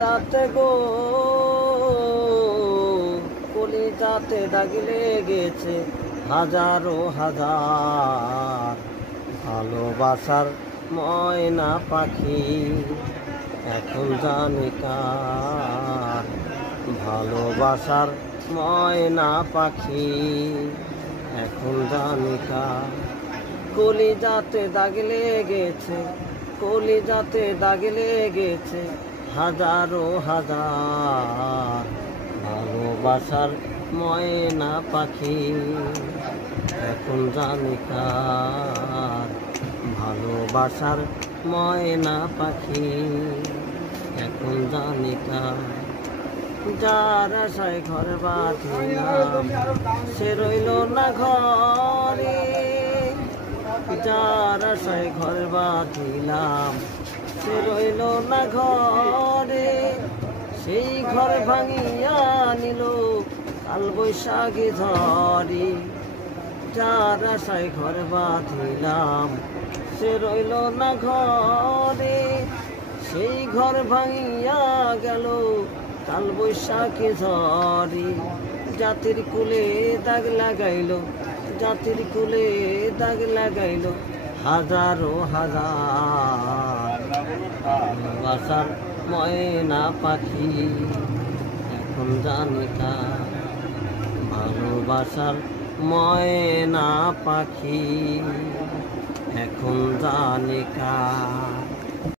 রাতে গো কলিজাতে দাগ লেগেছে হাজারো হাজার ভালোবাসার ময়না পাখি এখন জানি কার ভালোবাসার ময়না পাখি এখন জানি কার কলিজাতে দাগ লেগেছে কলিজাতে দাগ লেগেছে হাজারো হাজার ভালোবাসার ময়না পাখি এখন জানি কার ভালোবাসার ময়না পাখি এখন জানি কার যার আশায় ঘর বাঁধিলাম সে রইল না ঘরে যার আশায় ঘর বাঁধিলাম সে রইল না ঘরে সেই ঘর ভাঙিয়া নিল কাল বৈশাখী ঝড়ে যার আশায় ঘর বাঁধিলাম সে রইল না ঘরে সেই ঘর ভাঙিয়া গেল কাল বৈশাখী ঝড়ে জাতির কুলে দাগ লাগাইল জাতির কুলে দাগ লাগাইল হাজারো হাজার ভালোবাসার ময়না পাখি এখন জানি কার ভালোবাসার ময়না পাখি এখন জানি কার।